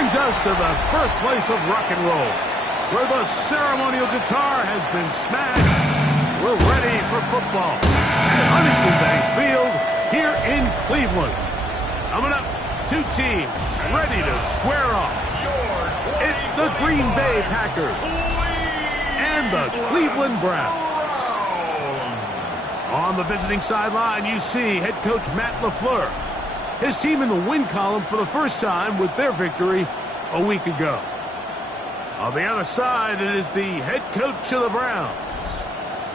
brings us to the birthplace of rock and roll, where the ceremonial guitar has been smashed. We're ready for football at Huntington Bank Field here in Cleveland. Coming up, two teams ready to square off. It's the Green Bay Packers and the Cleveland Browns. On the visiting sideline, you see head coach Matt LaFleur. His team in the win column for the first time with their victory a week ago. On the other side, it is the head coach of the Browns.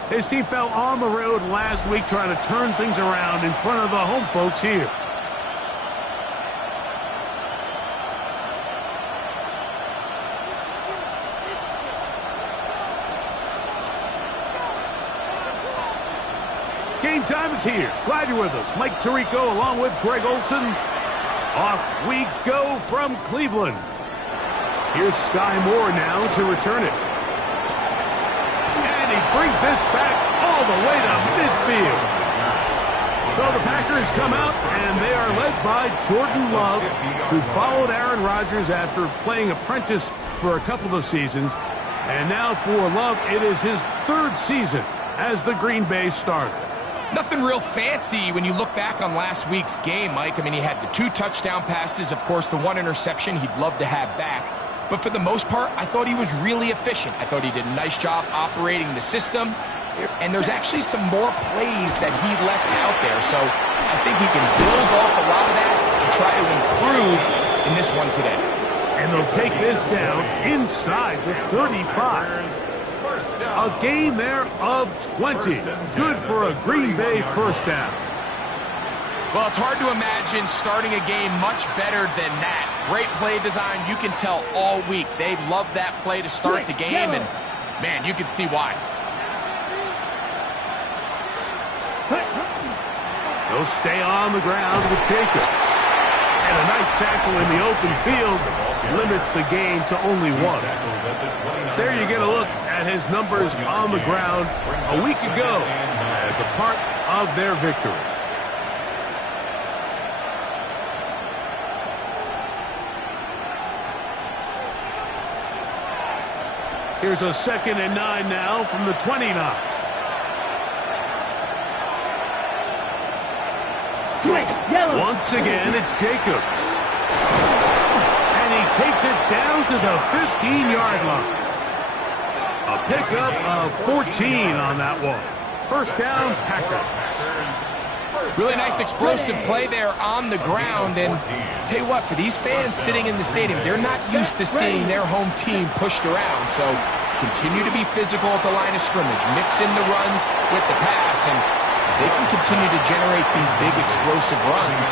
His team fell on the road last week trying to turn things around in front of the home folks here. Game time is here. Glad you're with us. Mike Tirico along with Greg Olson. Off we go from Cleveland. Here's Sky Moore now to return it. And he brings this back all the way to midfield. So the Packers come out, and they are led by Jordan Love, who followed Aaron Rodgers after playing apprentice for a couple of seasons. And now for Love, it is his third season as the Green Bay starter. Nothing real fancy when you look back on last week's game, Mike. I mean, he had the 2 touchdown passes, of course, the 1 interception he'd love to have back. But for the most part, I thought he was really efficient. I thought he did a nice job operating the system. And there's actually some more plays that he left out there. So I think he can build off a lot of that to try to improve in this one today. And they'll take this down inside the 35. A gain there of 20. Good for a Green Bay first down. Well, it's hard to imagine starting a game much better than that. Great play design. You can tell all week they love that play to start the game, and, man, you can see why. They'll stay on the ground with Jacobs. And a nice tackle in the open field limits the gain to only 1. There you get a look at his numbers on the ground a week ago as a part of their victory. Here's a 2nd and 9 now from the 29. Once again, it's Jacobs. And he takes it down to the 15-yard line. A pickup of 14 on that one. First down, Packers. Really nice explosive play there on the ground. And tell you what, for these fans sitting in the stadium, they're not used to seeing their home team pushed around. So continue to be physical at the line of scrimmage. Mix in the runs with the pass. And they can continue to generate these big explosive runs.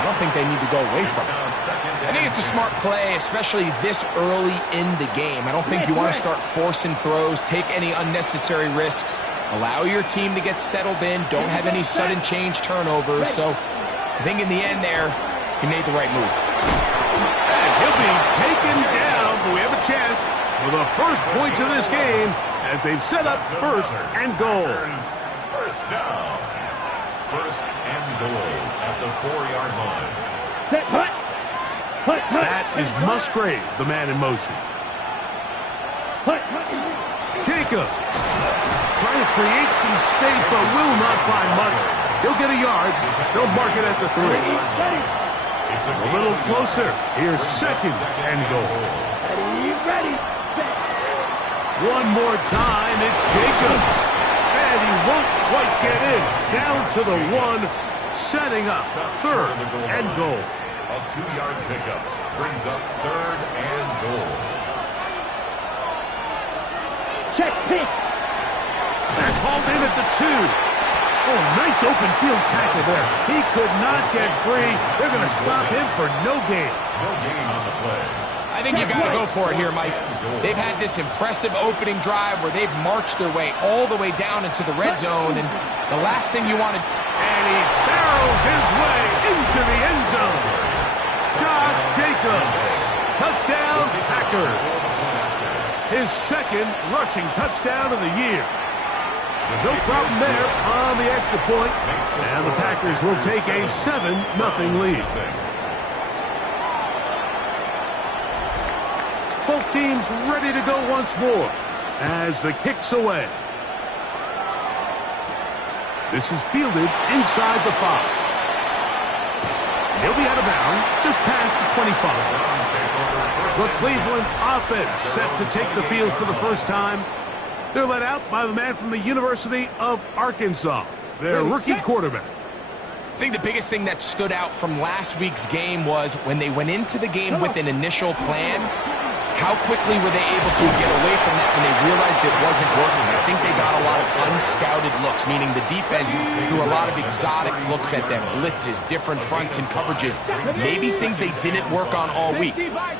I don't think they need to go away from it. I think it's a smart play, especially this early in the game. I don't think you want to start forcing throws, take any unnecessary risks. Allow your team to get settled in. Don't have any sudden change turnovers. So I think in the end there, he made the right move. And he'll be taken down, but we have a chance for the first points of this game as they've set up 1st and goal. First down. 1st and goal at the 4-yard line. That is Musgrave, the man in motion. Jacobs trying to create some space, but will not find much. He'll get a yard. They'll mark it at the 3. A little closer. Here's 2nd and goal. One more time, it's Jacobs. And he won't quite get in. Down to the 1, setting up 3rd and goal. A 2-yard pickup brings up 3rd and goal. Check pick. That's hauled in at the 2. Oh, nice open field tackle there. He could not get free. They're going to stop him for no gain. No gain on the play. I think you've got to go for it here, Mike. They've had this impressive opening drive where they've marched their way all the way down into the red zone, and the last thing you want to... And he barrels his way into the end zone. Josh Jacobs. Touchdown, Packers. His 2nd rushing touchdown of the year. No problem there on the extra point, and the Packers will take a 7-0 lead. Both teams ready to go once more as the kick's away. This is fielded inside the 5. He'll be out of bounds just past the 25. The Cleveland offense set to take the field for the first time. They're led out by the man from the University of Arkansas, their rookie quarterback. I think the biggest thing that stood out from last week's game was when they went into the game with an initial plan, how quickly were they able to get away from that when they realized it wasn't working? I think they got a lot of unscouted looks, meaning the defense threw a lot of exotic looks at them, blitzes, different fronts and coverages, maybe things they didn't work on all week.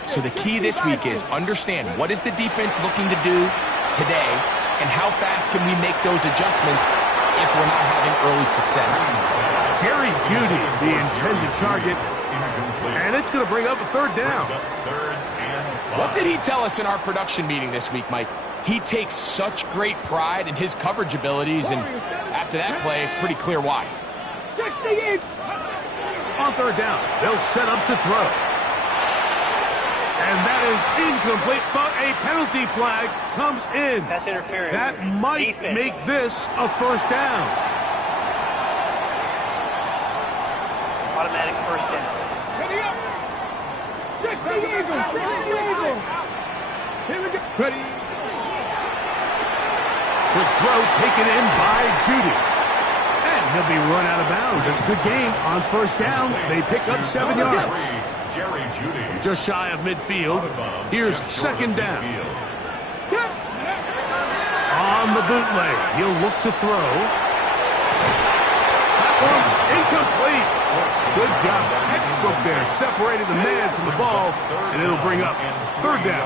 So the key this week is understand what is the defense looking to do today, and how fast can we make those adjustments if we're not having early success. Jerry Jeudy, the intended target, and it's going to bring up a 3rd down. What did he tell us in our production meeting this week, Mike? He takes such great pride in his coverage abilities, and after that play, it's pretty clear why. On 3rd down, they'll set up to throw. And that is incomplete, but a penalty flag comes in. Pass interference. That might make this a 1st down. Automatic 1st down. Quick throw taken in by Jeudy. And he'll be run out of bounds. It's a good game. On 1st down, they pick up 7 yards. Jerry Jeudy. Just shy of midfield. Here's 2nd down. On the bootleg, he'll look to throw. That one's incomplete. Good job. Textbook there. Separated the man from the ball, and it'll bring up 3rd down.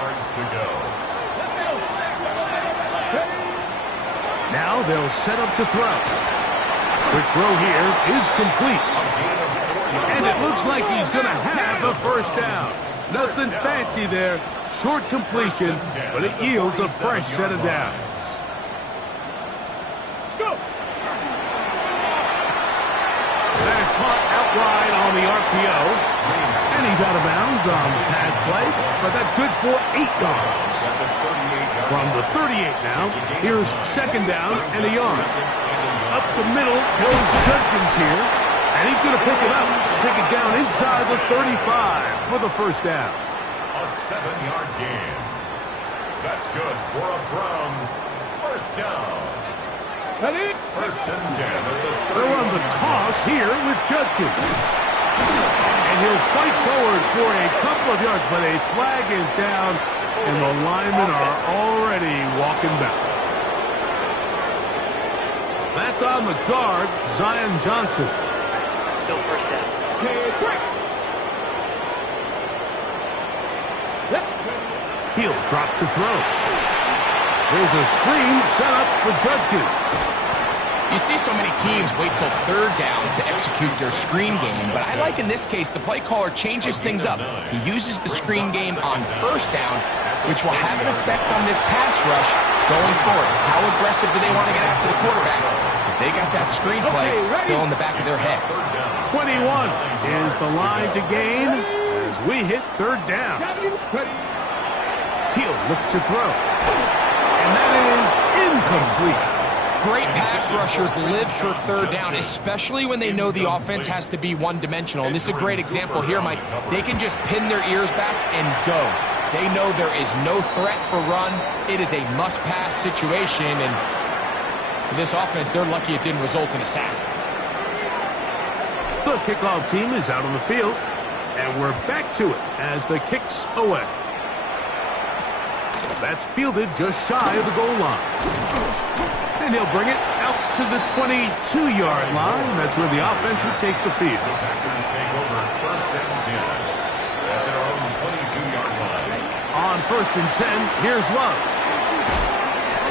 Now they'll set up to throw. Quick throw here is complete. And it looks like he's going to have a 1st down. Nothing fancy there. Short completion, but it yields a fresh set of downs. That is caught out wide on the RPO. And he's out of bounds on the pass play, but that's good for 8 yards. From the 38 now, here's 2nd down and a yard. Up the middle goes Judkins here, and he's going to pick it up. Take it down inside the 35 for the 1st down. A 7-yard gain. That's good for a Browns 1st down. 1st and 10. They're on the toss here with Judkins. And he'll fight forward for a couple of yards, but a flag is down, and the linemen are already walking back. That's on the guard, Zion Johnson. Still 1st down. He'll drop to throw. There's a screen set up for Judkins. You see so many teams wait till 3rd down to execute their screen game, but I like in this case the play caller changes things up. He uses the screen game on 1st down, which will have an effect on this pass rush going forward. How aggressive do they want to get after the quarterback? Because they got that screen play still in the back of their head. 21 is the line to gain as we hit 3rd down. He'll look to throw. And that is incomplete. Great pass rushers live for 3rd down, especially when they know the offense has to be one-dimensional. And this is a great example here, Mike. They can just pin their ears back and go. They know there is no threat for run. It is a must-pass situation, and for this offense, they're lucky it didn't result in a sack. The kickoff team is out on the field, and we're back to it as the kick's away. That's fielded just shy of the goal line. And he'll bring it out to the 22-yard line. That's where the offense would take the field. Packers take over 1st and 10 at their own 22-yard line. On 1st and 10, here's Love.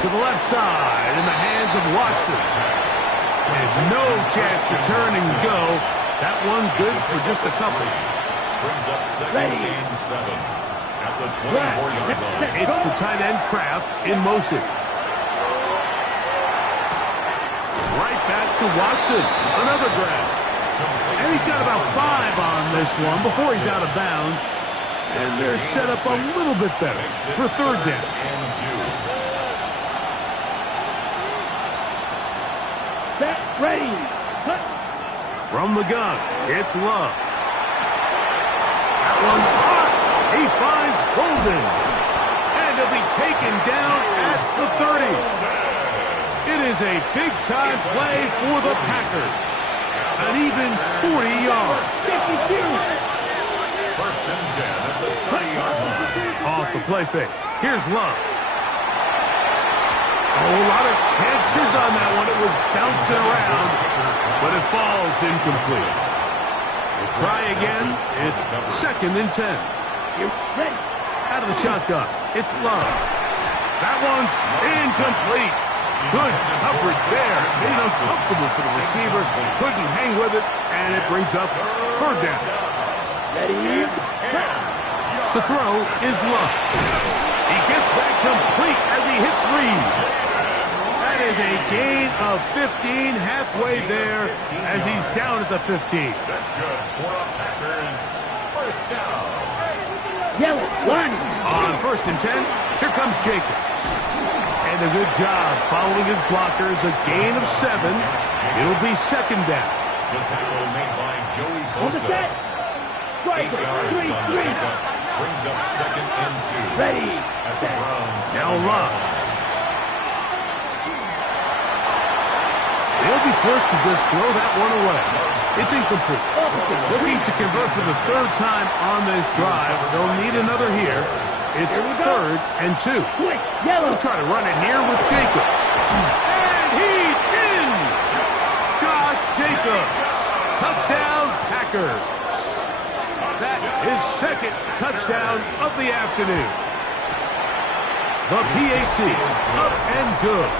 To the left side in the hands of Watson. And no chance to turn and go. That one good for just a couple. Brings up 2nd and 7 at the 24-yard line. It's the tight end Kraft in motion. Right back to Watson. Another grab. And he's got about 5 on this one before he's out of bounds. And they're set up a little bit better for third down. Set, ready. From the gun, it's Love. That one's hot. He finds Golden. And he'll be taken down at the 30. It is a big-time play for the Packers. An even 40 yards. 52. First and 10 at the 30-yard line. Off the play fake. Here's Love. Oh, a lot of chances on that one. It was bouncing around, but it falls incomplete. We'll try again. It's second and 10. Ready. Out of the shotgun. It's Love. That one's incomplete. Good coverage there. Made it uncomfortable for the receiver. Couldn't hang with it, and it brings up third down. Ready. To throw is Love. He gets that complete as he hits Reed. That is a gain of 15 halfway there as he's down at the 15. That's good for the Packers. First down. Yellow. One. On first and 10, here comes Jacobs. And a good job following his blockers. A gain of 7. It'll be second down. The tackle made by Joey On the Bosa. set. 8 Right. yards on 3. the pickup. Brings up second and 2. Ready. At the Browns. Now Love. They'll be forced to just throw that one away. It's incomplete. Looking to convert for the third time on this drive. They'll need another here. It's third and 2. Quick. Yellow. We'll try to run it here with Jacobs. And he's in! Josh Jacobs. Touchdown, Packers. That is second touchdown of the afternoon. The PAT up and good.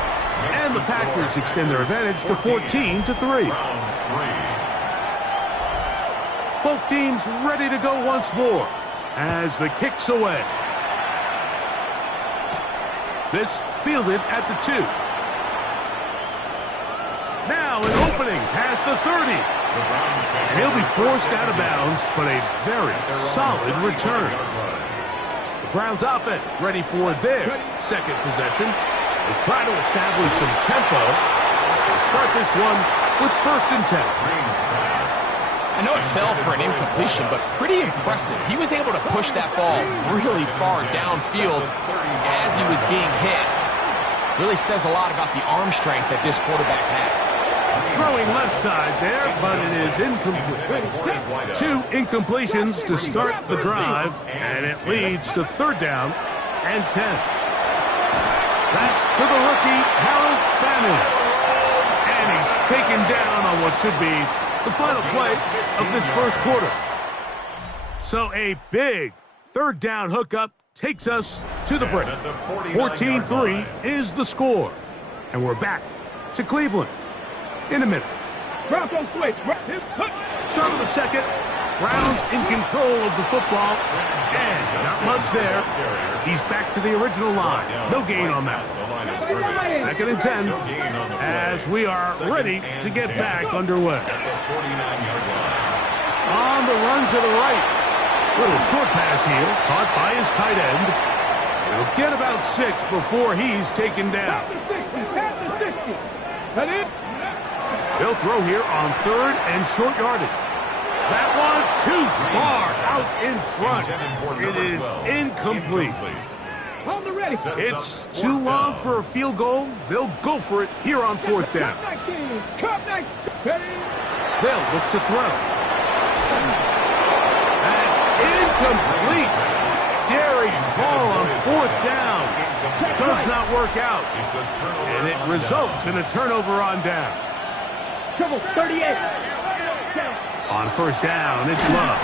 And the Packers extend their advantage to 14-3. Browns 3. Both teams ready to go once more as the kick's away. This fielded at the 2. Now an opening past the 30. And he'll be forced out of bounds, but a very solid return. The Browns offense ready for their second possession. They try to establish some tempo as they start this one with first and 10. I know it fell for an incompletion, but pretty impressive. He was able to push that ball really far downfield as he was being hit. Really says a lot about the arm strength that this quarterback has. Throwing left side there, but it is incomplete. 2 incompletions to start the drive, and it leads to third down and 10. That's to the rookie, Harold Fannin. And he's taken down on what should be the final play of this first quarter. So a big third down hookup takes us to the break. 14-3 is the score. And we're back to Cleveland in a minute. Bronco switch. Start of the second. Browns in control of the football. And not much there. He's back to the original line. No gain on that. Second and 10 as we are ready to get back underway. On the run to the right. Little short pass here, caught by his tight end. He'll get about 6 before he's taken down. He'll throw here on third and short yardage. That one too far out in front. It is incomplete. It's too long for a field goal. They'll go for it here on fourth down. They'll look to throw. That's incomplete. Daring ball on fourth down. Does not work out. And it results in a turnover on down. 38. On first down, it's Love.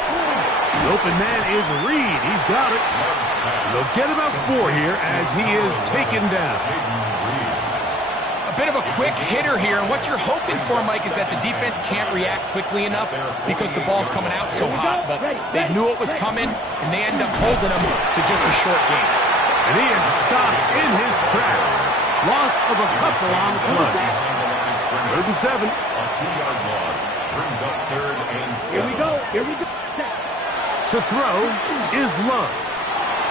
The open man is Reed. He's got it. And they'll get about 4 here as he is taken down. A bit of a quick hitter here, and what you're hoping for, Mike, is that the defense can't react quickly enough because the ball's coming out so hot. But they knew it was coming, and they end up holding him to just a short gain. And he is stopped in his tracks. Loss of a couple on the play. 3rd and 7. A 2-yard loss brings up 3rd and 7. Here we go. To throw is Love.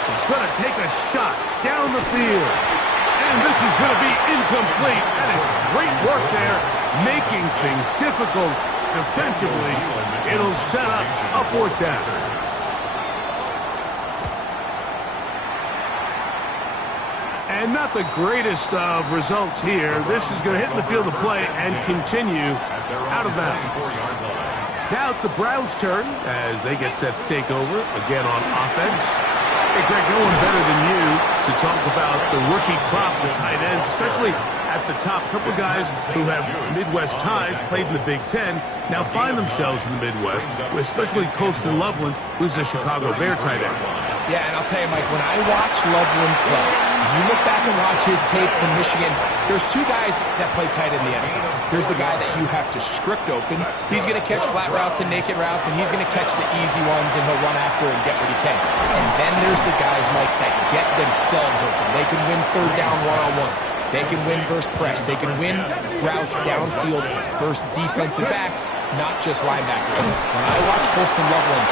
He's going to take a shot down the field. And this is going to be incomplete. That is great work there, making things difficult defensively. It'll set up a 4th down. And not the greatest of results here. This is going to hit in the field of play and continue out of bounds. Now it's the Browns' turn as they get set to take over again on offense. Hey, Greg, no one better than you to talk about the rookie crop of tight ends, especially at the top. A couple of guys who have Midwest ties, played in the Big Ten, now find themselves in the Midwest, especially Colston Loveland, who's a Chicago Bear tight end. Yeah, and I'll tell you, Mike, when I watch Loveland play, you look back and watch his tape from Michigan, there's 2 guys that play tight in the NFL. There's the guy that you have to script open. He's going to catch flat routes and naked routes, and he's going to catch the easy ones, and he'll run after and get what he can. And then there's the guys, Mike, that get themselves open. They can win 3rd down one-on-one. They can win versus press. They can win routes downfield versus defensive backs, not just linebackers. When I watch Colston Loveland,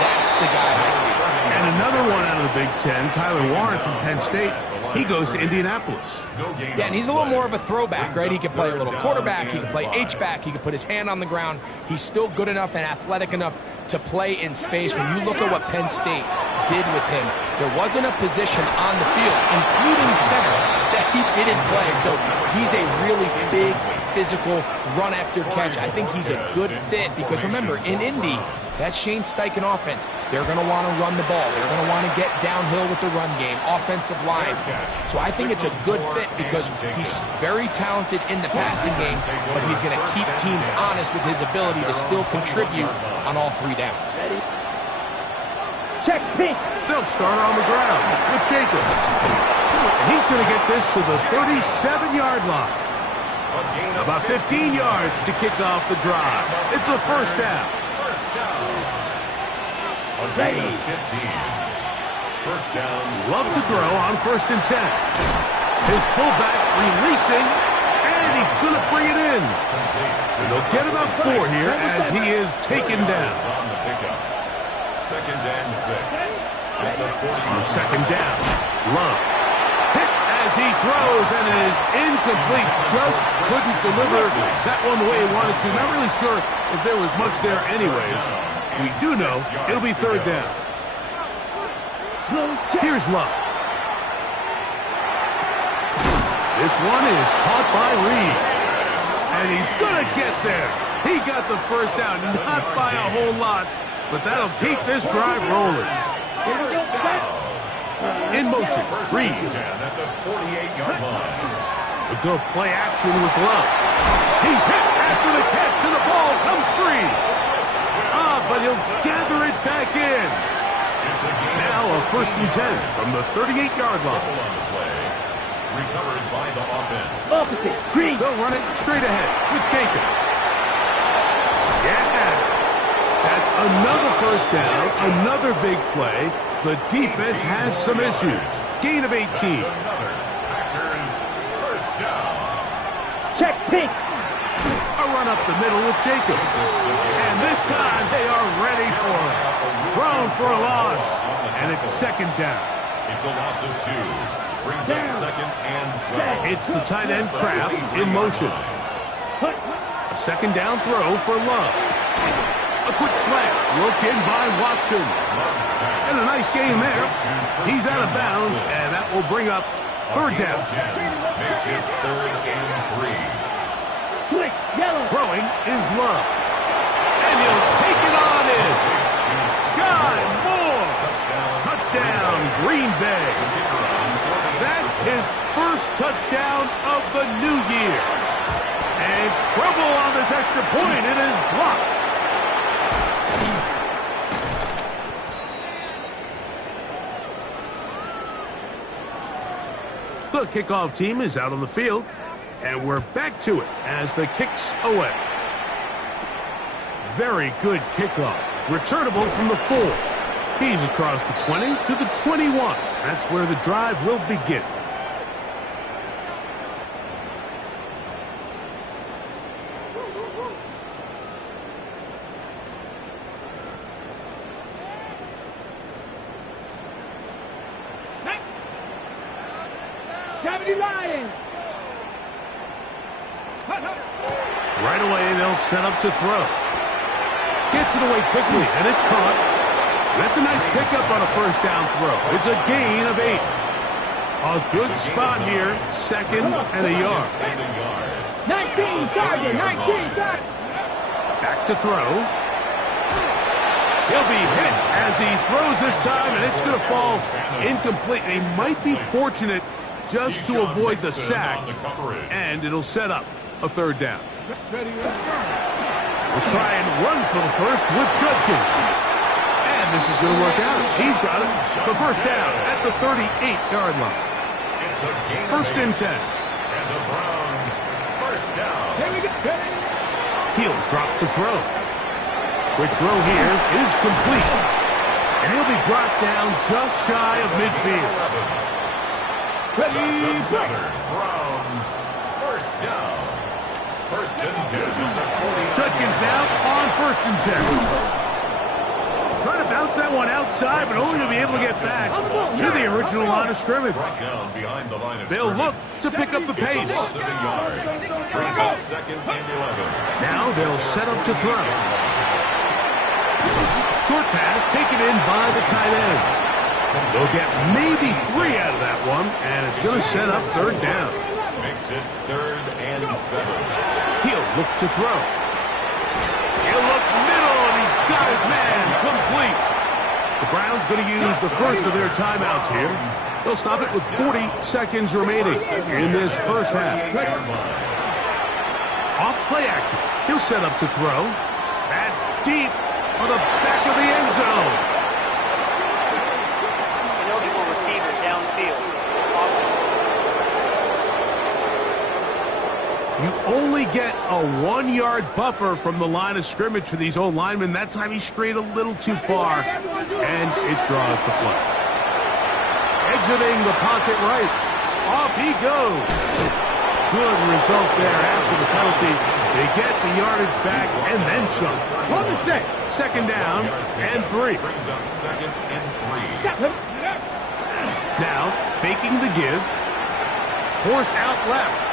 that's the guy I see. And another one out of the Big Ten, Tyler Warren from Penn State. He goes to Indianapolis. Yeah, and he's a little more of a throwback, right? He can play a little quarterback. He can play H-back. He can put his hand on the ground. He's still good enough and athletic enough to play in space. When you look at what Penn State did with him, there wasn't a position on the field, including center, that he didn't play. So he's a really big, physical, run-after-catch. I think he's a good fit because, remember, in Indy, that Shane Steichen offense, they're going to want to run the ball. They're going to want to get downhill with the run game, offensive line. So I think it's a good fit because he's very talented in the passing game, but he's going to keep teams honest with his ability to still contribute on all 3 downs. Check pink. They'll start on the ground with Jacobs. And he's going to get this to the 37-yard line. About 15 yards to kick off the drive. It's a 1st down. Ready. 15. 1st down. Love to throw on 1st and 10. His fullback releasing, and he's going to bring it in. And they'll get about 4 here as he is taken down. On the pickup. 2nd and 6. At the 40. On 2nd down, Love hit as he throws, and it is incomplete. Just couldn't deliver that one the way he wanted to. Not really sure if there was much there anyways. We do know it'll be 3rd down. Here's Love. This one is caught by Reed. And he's going to get there. He got the 1st down, not by a whole lot, but that'll keep this drive rolling. In motion, Reed. At the 48-yard line. A good play action with Love. He's hit after the catch, and the ball comes free. But he'll gather it back in. Now a 1st and 10 from the 38-yard line. Recovered by the offense. Opposite. Green. They'll run it straight ahead with Jacobs. Yeah. That's another 1st down, another big play. The defense has some issues. Gain of 18. Packers 1st down. Check pink. A run up the middle with Jacobs. And this time they are ready for it. Thrown for a loss. And it's 2nd down. It's a loss of 2. Brings up 2nd and 12. It's the tight end Kraft in motion. A 2nd down throw for Love. A quick slant. Look in by Watson. And a nice gain there. He's out of bounds, and that will bring up 3rd down. Makes it 3rd and 3. Quick. Yellow. Throwing is Love. And he'll take it on in. Sky Moore. Touchdown, Green Bay. That's his 1st touchdown of the new year. And trouble on this extra point. It is blocked. The kickoff team is out on the field, and we're back to it as the kick's away. Very good kickoff. Returnable from the 4. He's across the 20 to the 21. That's where the drive will begin. Gravity Lions. Right away, they'll set up to throw. Gets it away quickly, and it's caught. That's a nice pickup on a first down throw. It's a gain of 8. A good spot here, second and a yard. 19, Sergeant, 19, Sergeant. Back to throw. He'll be hit as he throws this time, and it's going to fall incomplete. He might be fortunate just to avoid the sack, and it'll set up a third down. We'll try and run for the first with Judkins. And this is going to work out. He's got it. The first down at the 38-yard line. First and 10. And the Browns, first down. He'll drop to throw. Quick throw here is complete. And he'll be brought down just shy of midfield. That's another Browns, first down. First and 10. Judkins now on first and 10. Trying to bounce that one outside, but only to be able to get back to the original line of scrimmage. Down behind the line of They'll look to pick up the pace. Brings up second and 11. Now they'll set up to throw. Short pass taken in by the tight end. They'll get maybe 3 out of that one, and it's going to set up third down. Makes it third and 7. He'll look to throw. He'll look middle, and he's got his man complete. The Browns going to use the first of their timeouts here. They'll stop it with 40 seconds remaining in this first half. Off play action. He'll set up to throw. That's deep for the back of the end zone. Eligible receiver downfield. You only get a 1-yard buffer from the line of scrimmage for these old linemen. That time he strayed a little too far, and it draws the flag. Exiting the pocket right. Off he goes. Good result there after the penalty. They get the yardage back and then some. Second down and 3. Brings up second and 3. Now, faking the give. Forced out left.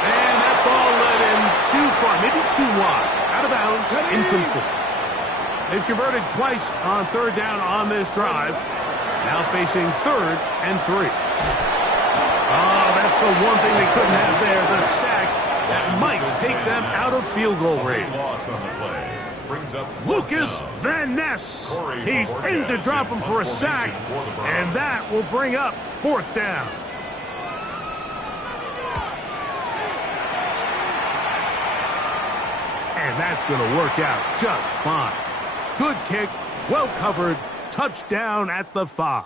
And that ball led him too far, maybe too wide. Out of bounds, incomplete. They've converted twice on third down on this drive. Now facing third and 3. Oh, that's the one thing they couldn't have there, the sack that might take them out of field goal range. Loss on the play. Brings up Lucas Van Ness. He's in to drop him for a sack, and that will bring up fourth down. And that's going to work out just fine. Good kick, well covered, touchdown at the 5.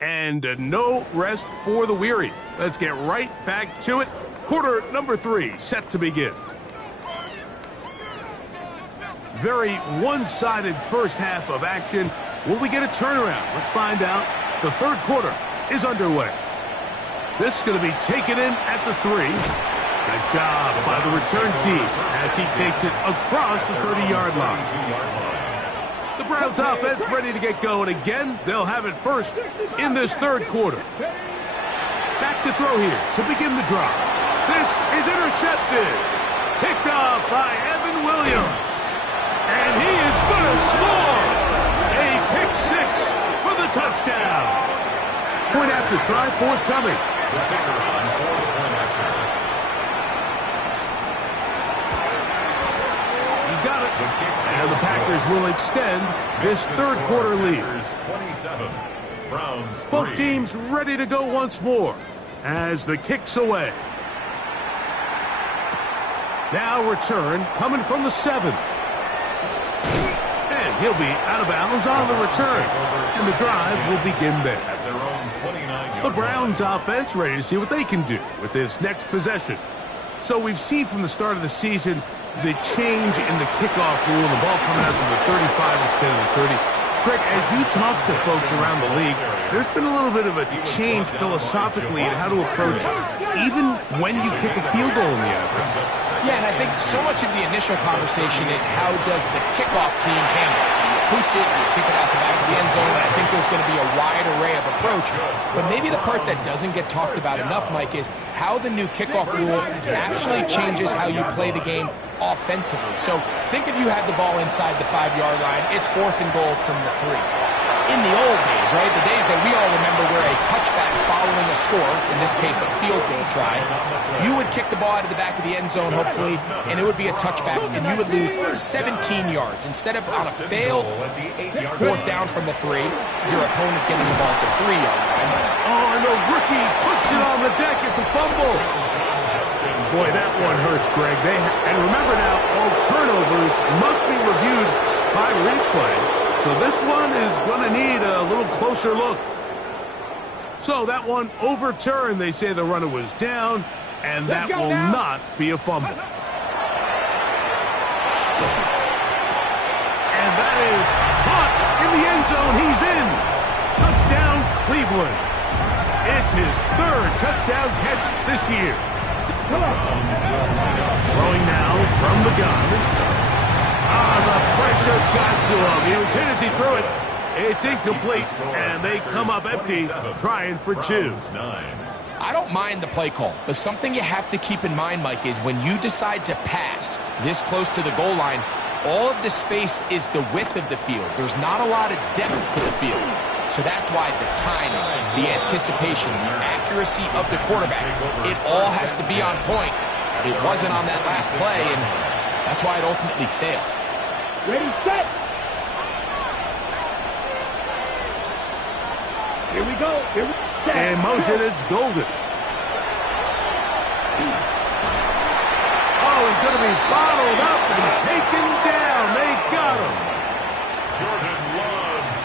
And no rest for the weary. Let's get right back to it. Quarter number 3 set to begin. Very one-sided first half of action. Will we get a turnaround? Let's find out. The third quarter is underway. This is going to be taken in at the 3. Nice job by the return team as he takes it across the 30-yard line. The Browns offense ready to get going again. They'll have it first in this third quarter. Back to throw here to begin the drive. This is intercepted. Picked off by Evan Williams. And he is going to score. A pick 6 for the touchdown. Point after try forthcoming. He's got it. And the Packers will extend this third quarter lead. 27. Browns 3. Both teams ready to go once more as the kick's away. Now return coming from the 7. And he'll be out of bounds on the return. And the drive will begin there. The Browns offense ready to see what they can do with this next possession. So we've seen from the start of the season the change in the kickoff rule, the ball coming out to the 35 instead of the 30. Greg, as you talk to folks around the league, there's been a little bit of a change philosophically in how to approach even when you kick a field goal in the NFL. Yeah, and I think so much of the initial conversation is how does the kickoff team handle it? pooch it, you kick it out the back of the end zone, and I think there's going to be a wide array of approach. But maybe the part that doesn't get talked about enough, Mike, is how the new kickoff rule actually changes how you play the game offensively. So think if you had the ball inside the 5-yard line, it's 4th and goal from the 3. In the old days, right, the days that we all remember where a touchback following a score, in this case a field goal try, you would kick the ball out of the back of the end zone, hopefully, and it would be a touchback, and you would lose 17 yards. Instead of on a failed 4th down from the 3, your opponent getting the ball at the 3-yard line. Oh, and the rookie puts it on the deck. It's a fumble. Boy, that one hurts, Greg. And remember now, all turnovers must be reviewed by replay. So this one is going to need a little closer look. So that one overturned. They say the runner was down, and that will not be a fumble. And that is caught in the end zone. He's in. Touchdown, Cleveland. It's his 3rd touchdown catch this year. Throwing now from the gun. The pressure got to him. He was hit as he threw it. It's incomplete, and they come up empty, trying for 2. I don't mind the play call, but something you have to keep in mind, Mike, is when you decide to pass this close to the goal line, all of the space is the width of the field. There's not a lot of depth to the field. So that's why the timing, the anticipation, the accuracy of the quarterback, it all has to be on point. It wasn't on that last play, and that's why it ultimately failed. Ready, set. Here we go. Here we go. In motion, it's Golden. Oh, he's going to be bottled up and taken down. They got him.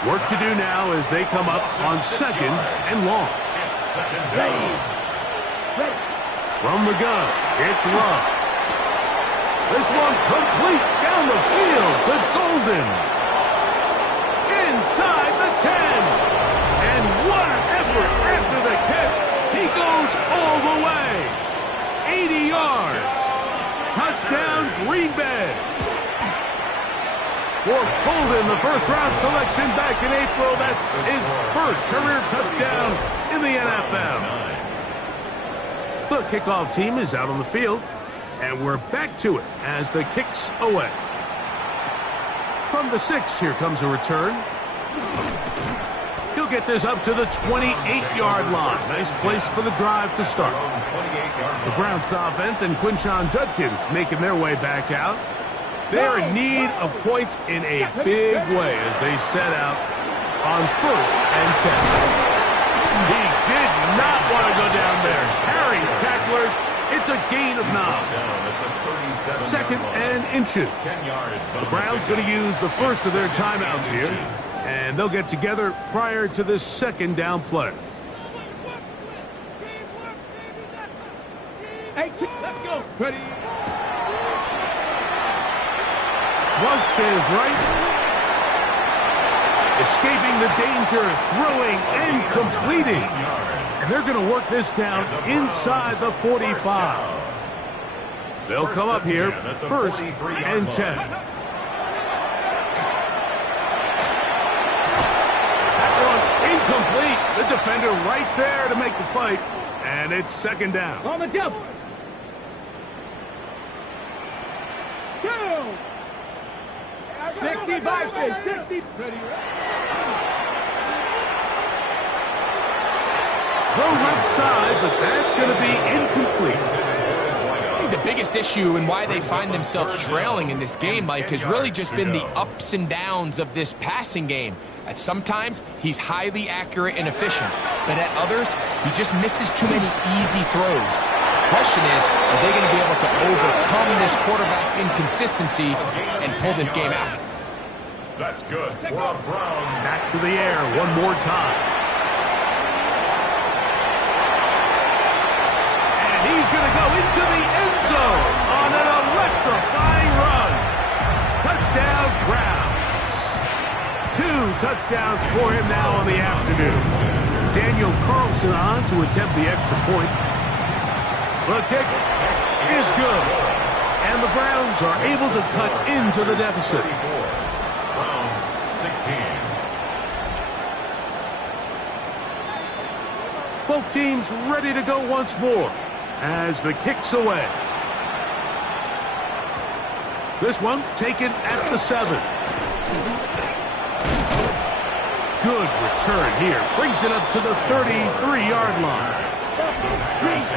Work to do now as they come up on 2nd and long. Ready. From the gun, it's Love. This one complete down the field to Golden. Inside the 10. And what an effort after the catch. He goes all the way. 80 yards. Touchdown, Green Bay. For Golden, the first-round selection back in April. That's his first career touchdown in the NFL. The kickoff team is out on the field. And we're back to it as the kick's away. From the 6, here comes a return. He'll get this up to the 28-yard line. Nice place for the drive to start. The Browns offense and Quinshon Judkins making their way back out. They're in need of points in a big way as they set out on 1st and 10. He did not want to go down there. Carrying tacklers. It's a gain of 9. 2nd and inches. The Browns going to use the first of their timeouts here, and they'll get together prior to this 2nd down play. Let's go. Ready. Flush to his right. Escaping the danger, throwing and completing. And they're going to work this down inside the 45. They'll come up here, 1st and 10. That one incomplete. The defender right there to make the play. And it's 2nd down. On the jump. 2. 65, 60. Ready. Throw left side, but that's going to be incomplete. I think the biggest issue and why they find themselves trailing in this game, Mike, has really just been the ups and downs of this passing game. At sometimes, he's highly accurate and efficient, but at others, he just misses too many easy throws. The question is, are they going to be able to overcome this quarterback inconsistency and pull this game out? That's good for the Browns. Back to the air one more time. He's going to go into the end zone on an electrifying run. Touchdown, Browns. 2 touchdowns for him now in the afternoon. Daniel Carlson on to attempt the extra point. The kick is good. And the Browns are able to cut into the deficit. Browns 6, Both teams ready to go once more as the kick's away. This one taken at the 7. Good return here. Brings it up to the 33-yard line.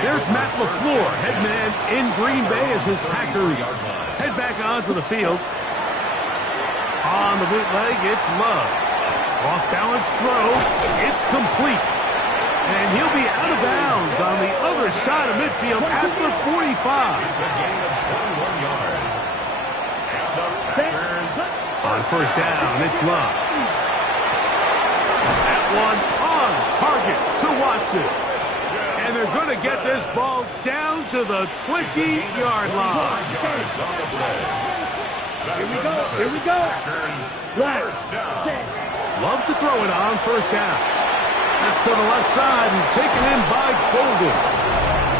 There's Matt LaFleur, head man in Green Bay as his Packers head back onto the field. On the bootleg, it's Love. Off-balance throw. It's complete. And he'll be out of bounds on the other side of midfield at the 45. It's a gain of 21 yards. And the Packers. On first down, it's Love. That one on target to Watson. And they're going to get this ball down to the 20-yard line. Here we go. First down. Love to throw it on first down. That's to the left side and taken in by Golden.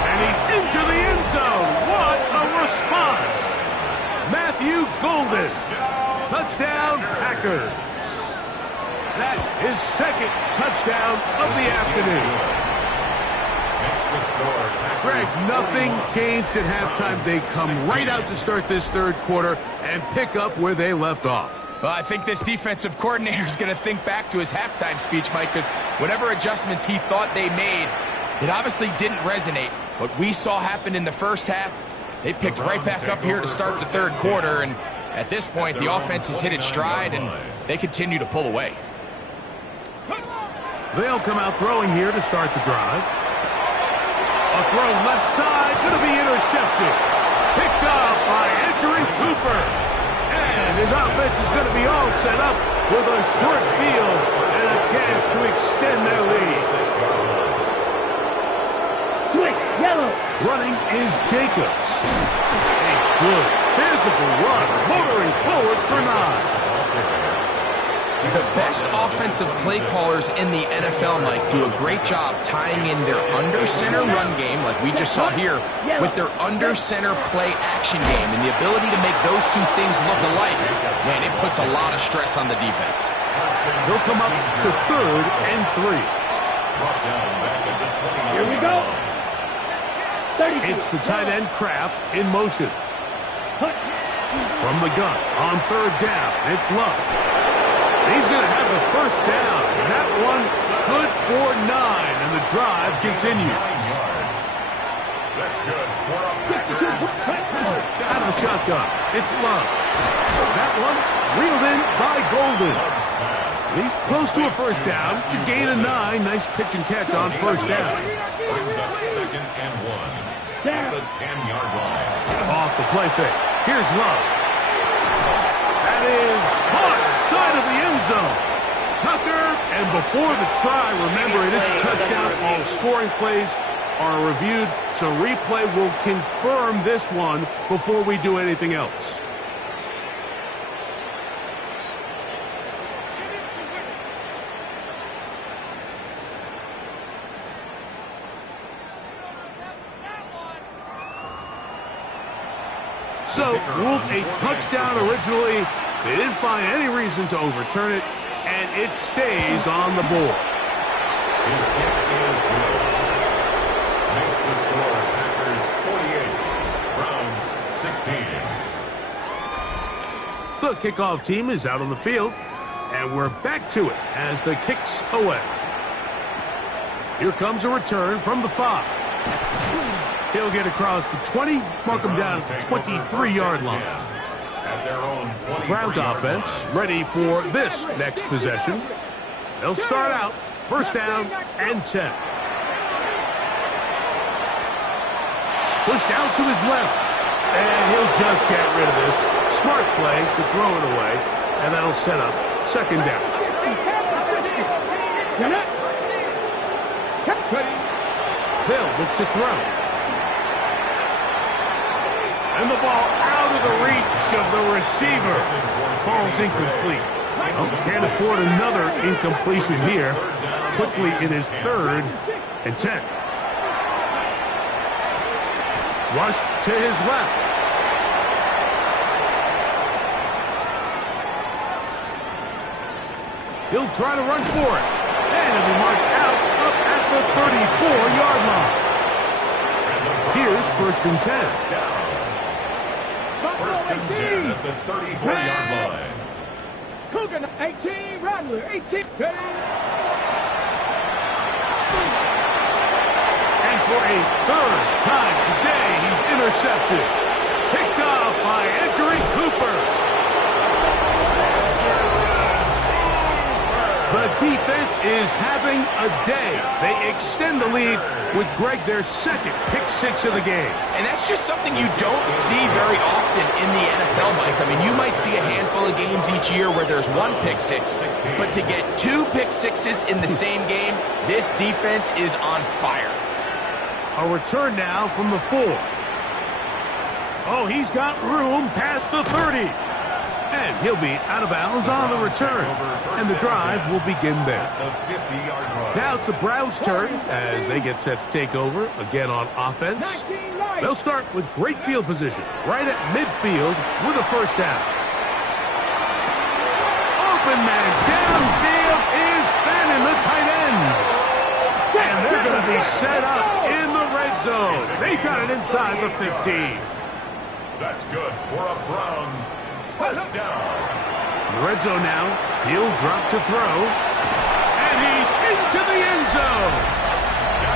And he's into the end zone. What a response. Matthew Golden. Touchdown, Packers. That is second touchdown of the afternoon. Greg, nothing changed at halftime. They come right out to start this third quarter and pick up where they left off. Well, I think this defensive coordinator is going to think back to his halftime speech, Mike, because whatever adjustments he thought they made, it obviously didn't resonate. What we saw happen in the first half, they picked right back up here to start the third quarter, and at this point, the offense has hit its stride, and they continue to pull away. They'll come out throwing here to start the drive. A throw left side, going to be intercepted. Picked off by Andrew Cooper. And his offense is going to be all set up with a short field and a chance to extend their lead. Quick, yellow. Running is Jacobs. A good physical run, motoring forward for 9. The best offensive play callers in the NFL, Mike, do a great job tying in their under-center run game, like we just saw here, with their under-center play action game. And the ability to make those two things look alike, man, it puts a lot of stress on the defense. They'll come up to 3rd and 3. Here we go. 32. It's the tight end Kraft in motion. From the gun on 3rd down, it's Love. He's going to have the first down. That one good for 9, and the drive continues. That's good for a Packers. Out of the shotgun, it's Love. That one reeled in by Golden. He's close to a first down to gain a 9. Nice pitch and catch on first down. Brings up 2nd and 1 at the 10-yard line. Off the play fake. Here's Love. That is caught side of the end zone. Tucker, and before the try, remember it is a touchdown. All scoring plays are reviewed, so replay will confirm this one before we do anything else. So, ruled a touchdown originally. They didn't find any reason to overturn it, and it stays on the board. His kick is good. Makes the score Packers 48, Browns 16. The kickoff team is out on the field, and we're back to it as the kick's away. Here comes a return from the 5. He'll get across the 20, mark him down at the 23-yard line. At their own 20. Browns offense ready for this next possession. They'll start out first down and 10. Pushed out to his left, and he'll just get rid of this. Smart play to throw it away, and that'll set up second down. They'll look to throw. And the ball out of the reach of the receiver. Falls incomplete. Oh, can't afford another incompletion here. Quickly in his 3rd and 10. Flushed to his left. He'll try to run for it. And it'll be marked out up at the 34-yard line. Here's 1st and 10. First and 10 at the 34-yard line. Cougar 18, Rattler 18. And for a 3rd time today, he's intercepted. Picked off by Edgerrin Cooper. The defense is having a day. They extend the lead with Greg their 2nd pick 6 of the game. And that's just something you don't see very often in the NFL, Mike. I mean, you might see a handful of games each year where there's 1 pick 6, but to get 2 pick 6s in the same game, this defense is on fire. A return now from the 4. Oh, he's got room past the 30. And he'll be out of bounds on the return. And the drive will begin there. Now it's the Browns' turn as they get set to take over again on offense. They'll start with great field position right at midfield with a 1st down. Open man downfield is Fannin, the tight end. And they're going to be set up in the red zone. They've got it inside the 50s. That's good for a Browns 1st down. In the red zone now. He'll drop to throw. And he's into the end zone.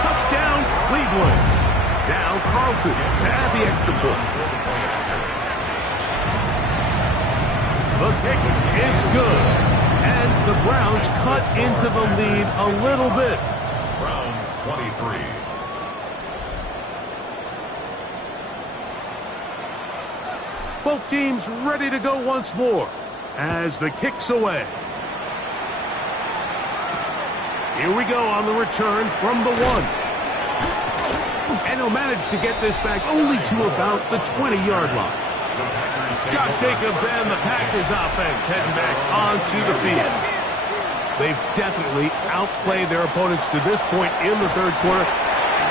Touchdown, Cleveland. Now Carlson to add the extra point. The kick is good. And the Browns cut into the lead a little bit. Browns 23. Both teams ready to go once more as the kick's away. Here we go on the return from the 1. And he'll manage to get this back only to about the 20-yard line. Josh Jacobs and the Packers offense heading back onto the field. They've definitely outplayed their opponents to this point in the 3rd quarter.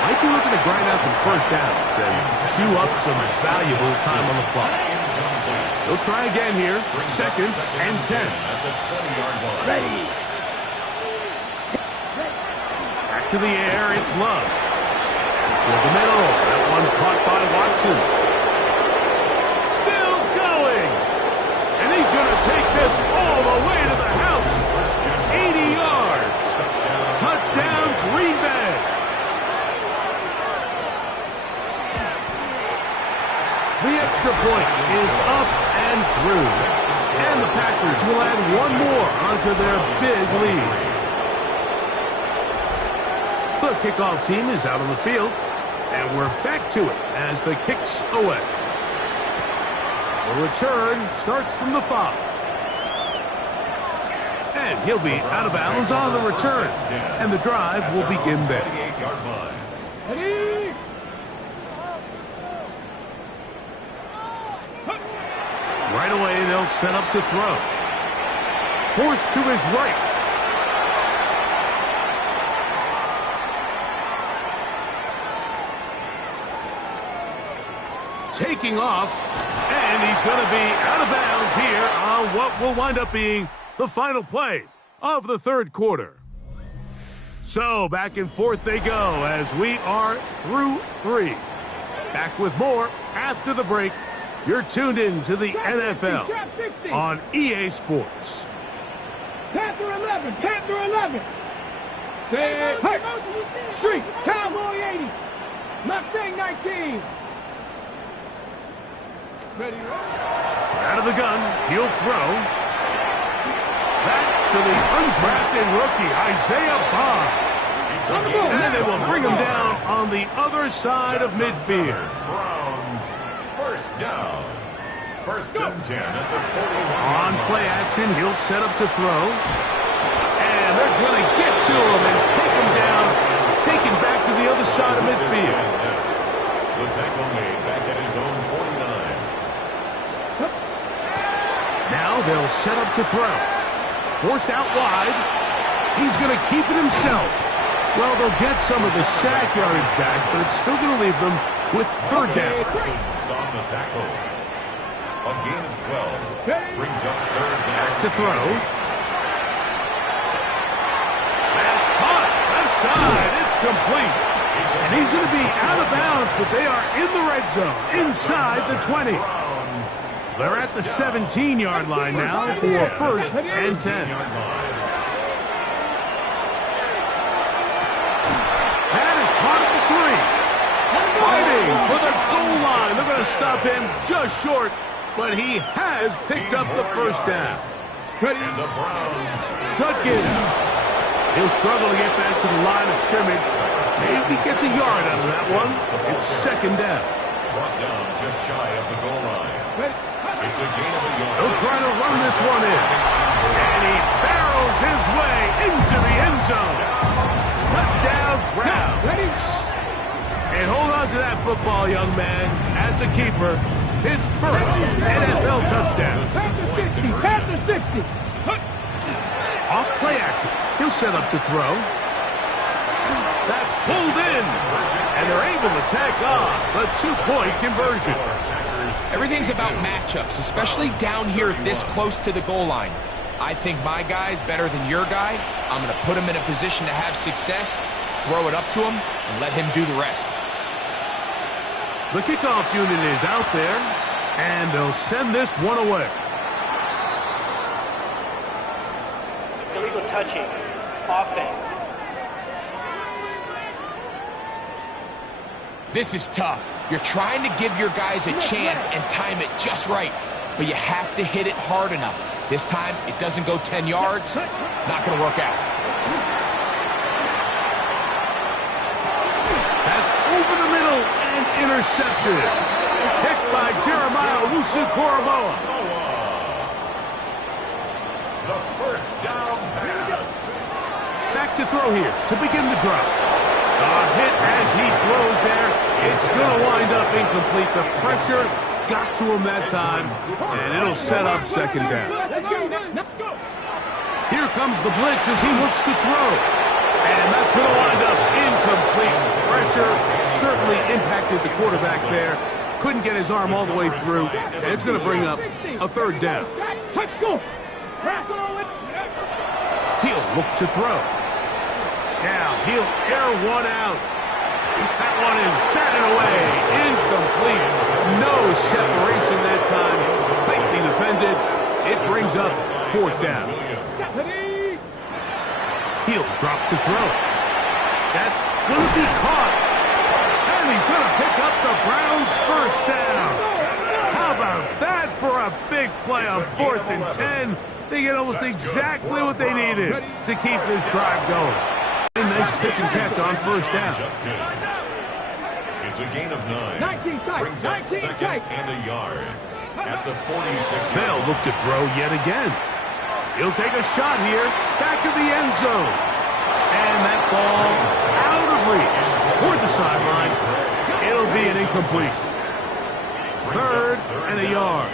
Might be looking to grind out some 1st downs and chew up some valuable time on the clock. They'll try again here. 2nd and 10. Ready. Back to the air, it's Love. To the middle, that one caught by Watson. Still going. And he's going to take this all the way to the house. 80 yards. Touchdown, Green Bay. The extra point is up and through. And the Packers will add 1 more onto their big lead. The kickoff team is out on the field. And we're back to it as the kick's away. The return starts from the 5. And he'll be out of bounds on the return. And the drive will begin there. Ready. Right away, they'll set up to throw. Forced to his right. Taking off, and he's going to be out of bounds here on what will wind up being the final play of the 3rd quarter. So back and forth they go as we are through 3. Back with more after the break. You're tuned in to the NFL on EA Sports. Panther 11, Panther 11. Set, Street, Cowboy 80. Mustang 19. Ready, Out of the gun, he'll throw. Back to the undrafted rookie, Isaiah Bond. And they will bring him down on the other side of midfield. Browns 1st down. 1st and 10 at the 41. On play action, he'll set up to throw. And they're going to get to him and take him down, taken back to the other side of midfield. The tackle made back at his own 49. Now they'll set up to throw. Forced out wide. He's going to keep it himself. Well, they'll get some of the sack yardage back, but it's still going to leave them with 3rd down. On the tackle. A gain of 12 brings up 3rd down. To throw. inside. It's complete. And he's going to be out of bounds, but they are in the red zone, inside the 20. They're at the 17-yard line now for first and 10. That is caught at the 3. Fighting for the goal line. They're going to stop him just short, but he has picked up the first down. Judkins. He'll struggle to get back to the line of scrimmage. Maybe he gets a yard out of that one. It's second down. Brought down just shy of the goal line. It's a gain of a yard. He'll try to run this one in. And he barrels his way into the end zone. Touchdown, Browns. And hold on to that football, young man. That's a keeper. His first NFL touchdown. Past the 60. Off play action. He'll set up to throw. That's pulled in. And they're able to tack on the 2-point conversion. Everything's about matchups, especially down here this close to the goal line. I think my guy's better than your guy. I'm going to put him in a position to have success, throw it up to him, and let him do the rest. The kickoff unit is out there, and they'll send this one away. Illegal touching. Offense. This is tough. You're trying to give your guys a chance and time it just right, but you have to hit it hard enough. This time, it doesn't go 10 yards. Not going to work out. That's over the middle and intercepted. Picked by Jeremiah Owusu-Koramoah. The first down pass. Back to throw here to begin the drop. A hit as he throws there. It's going to wind up incomplete. The pressure got to him that time, and it'll set up second down. Here comes the blitz as he looks to throw. And that's going to wind up incomplete. Pressure certainly impacted the quarterback there. Couldn't get his arm all the way through, and it's going to bring up a third down. He'll look to throw. Now he'll air one out. That one is batted away. Incomplete. No separation that time. Tightly defended. It brings up fourth down. He'll drop to throw. That's going to be caught. And he's going to pick up the Browns' first down. How about that for a big play on 4th and 10? They get almost exactly what they needed to keep this drive going. A nice pitch and catch on first down. It's a gain of 9. Brings up second and a yard. At the 46. They'll look to throw yet again. He'll take a shot here. Back of the end zone. And that ball out of reach. Toward the sideline. It'll be an incompletion. Third and a yard.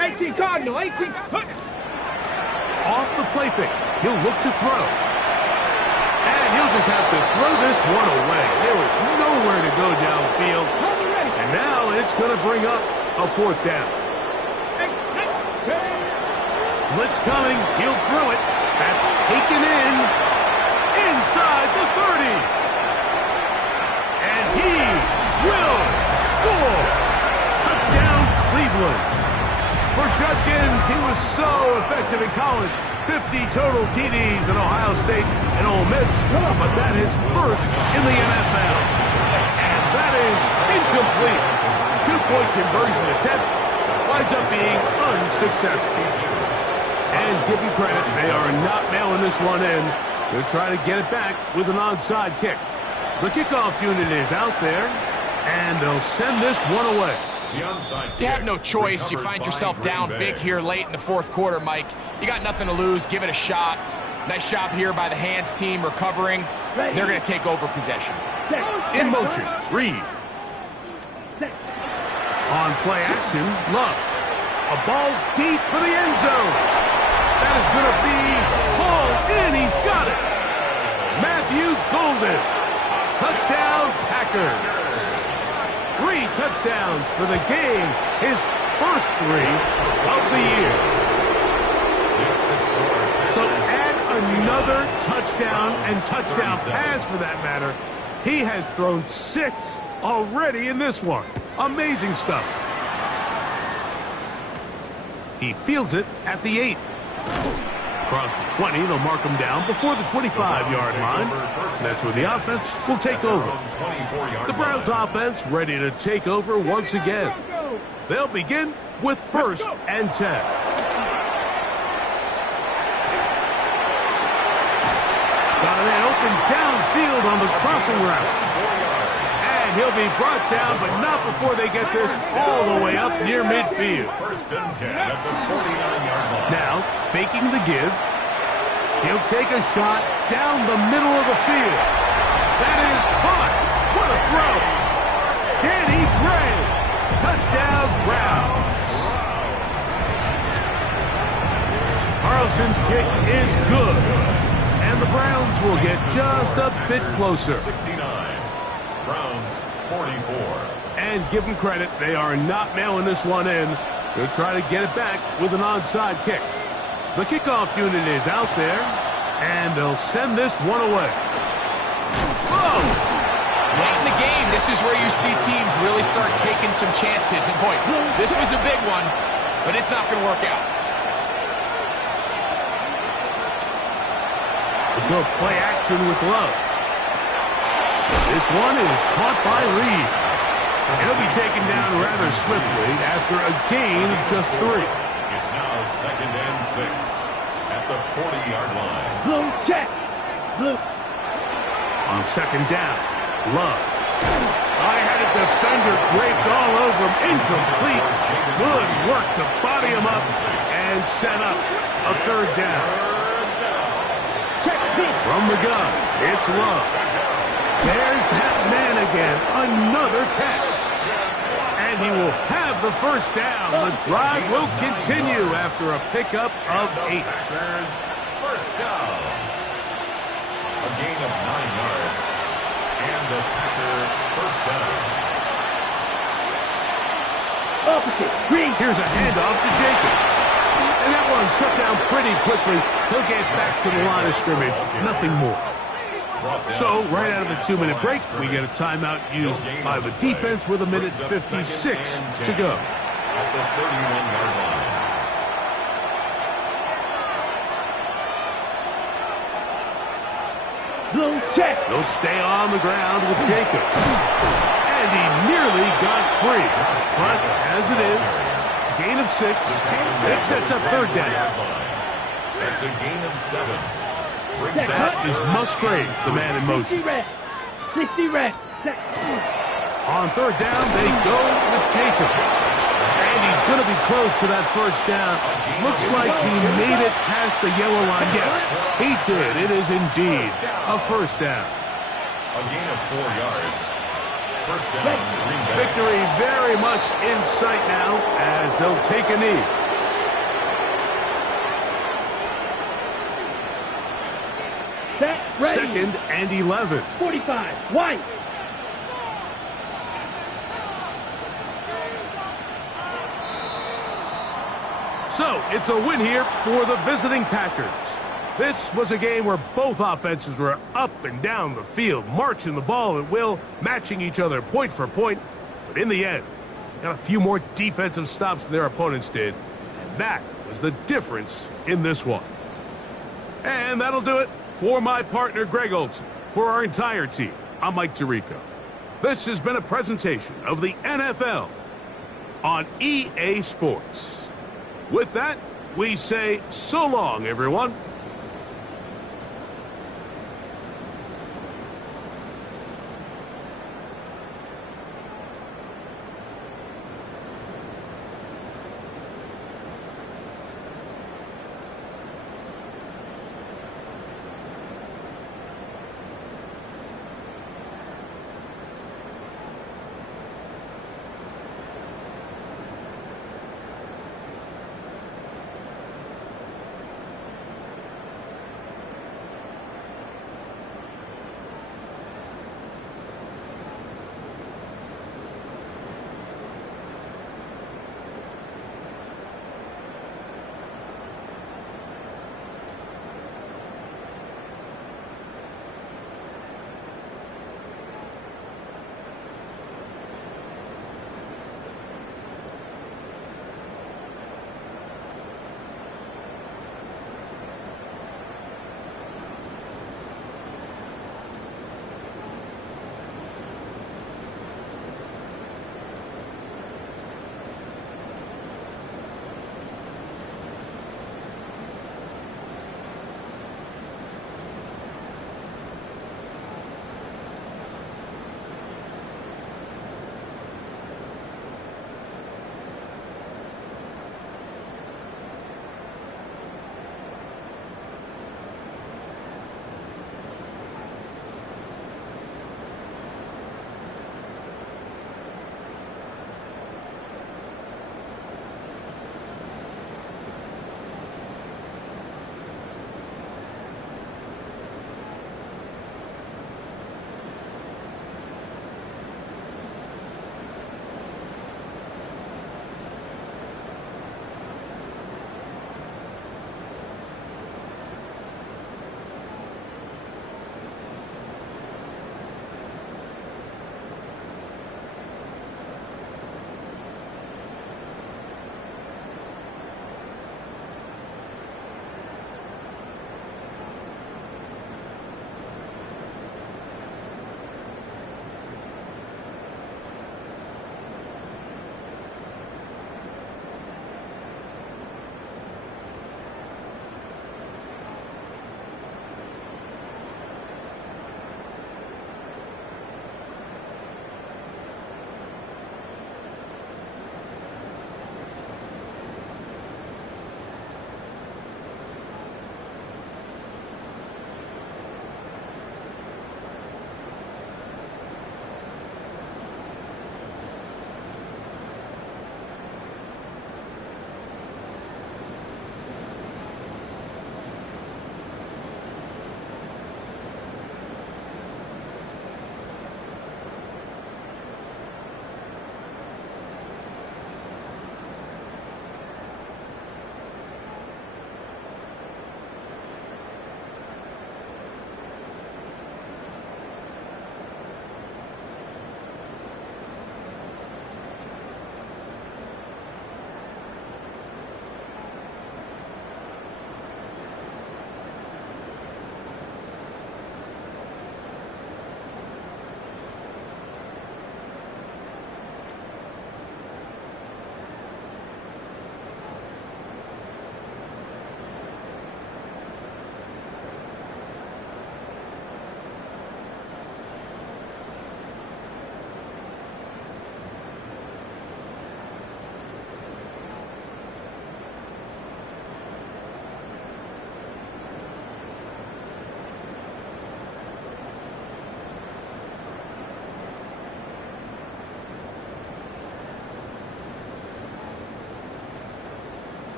18 Cardinal, 18. Off the play fake. He'll look to throw. And he'll just have to throw this one away. There was nowhere to go downfield. And now it's going to bring up a fourth down. Blitz coming. He'll throw it. That's taken in. Inside the 30. And he will score. Touchdown, Cleveland. For Judkins, he was so effective in college. 50 total TDs in Ohio State and Ole Miss, but that is first in the NFL. And that is incomplete. 2-point conversion attempt winds up being unsuccessful. And give you credit, they are not mailing this one in to try to get it back with an onside kick. The kickoff unit is out there, and they'll send this one away. You have no choice. You find yourself down big here late in the fourth quarter, Mike. You got nothing to lose. Give it a shot. Nice job here by the hands team recovering. They're going to take over possession. In motion, Reed. On play action, Love. A ball deep for the end zone. That is going to be hauled in. He's got it. Matthew Golden. Touchdown, Packers. 3 touchdowns for the game. His first 3 of the year. So another touchdown and touchdown pass for that matter. He has thrown 6 already in this one. Amazing stuff. He fields it at the 8. Across the 20, they'll mark him down before the 25-yard line. That's where the offense will take over. The Browns offense ready to take over once again. They'll begin with 1st and 10. Got a man open downfield on the crossing route. And he'll be brought down, but not before they get this all the way up near midfield. 1st and 10 at the 49-yard line. Now, faking the give. He'll take a shot down the middle of the field. That is caught. What a throw. Danny Gray. Touchdown, Browns. Carlson's kick is good. And the Browns will get just a bit closer. 69. Browns 44. And give them credit, they are not mailing this one in. They'll try to get it back with an onside kick. The kickoff unit is out there, and they'll send this one away. Whoa! Late in the game, this is where you see teams really start taking some chances. And boy, this was a big one, but it's not going to work out. We'll go play action with Love. This one is caught by Reed. He'll be taken down rather swiftly after a gain of just 3. It's now 2nd and 6 at the 40-yard line. Blue check. Blue. On 2nd down, Love. I had a defender draped all over him. Incomplete. Good work to body him up and set up a 3rd down. From the gun, it's Love. There's that man again. Another catch. And he will have the 1st down. The drive will continue after a pickup of 8. Packers 1st down. A gain of 9 yards. And the Packer 1st down. Opposite. Green. Here's a handoff to Jacobs. And that one shut down pretty quickly. He'll get back to the line of scrimmage. Nothing more. So, right out of the 2-minute break, we get a timeout used by the defense with 1:56 to go. At the 31-yard line. Blue check. They'll stay on the ground with Jacobs. And he nearly got free. But as it is, gain of 6. It sets up 3rd down. That's a gain of 7. That is Musgrave, the man in motion. 60 red. 60 red. On 3rd down, they go with Jacobs. And he's going to be close to that 1st down. Looks like he made it past the yellow line. Yes, he did. It is indeed a 1st down. A gain of 4 yards. 1st down, Green Bay. Victory very much in sight now as they'll take a knee. Set. Ready. 2nd and 11. 45. White. So, it's a win here for the visiting Packers. This was a game where both offenses were up and down the field, marching the ball at will, matching each other point for point. But in the end, got a few more defensive stops than their opponents did. And that was the difference in this one. And that'll do it for my partner, Greg Olson. For our entire team, I'm Mike Tirico. This has been a presentation of the NFL on EA Sports. With that, we say so long, everyone.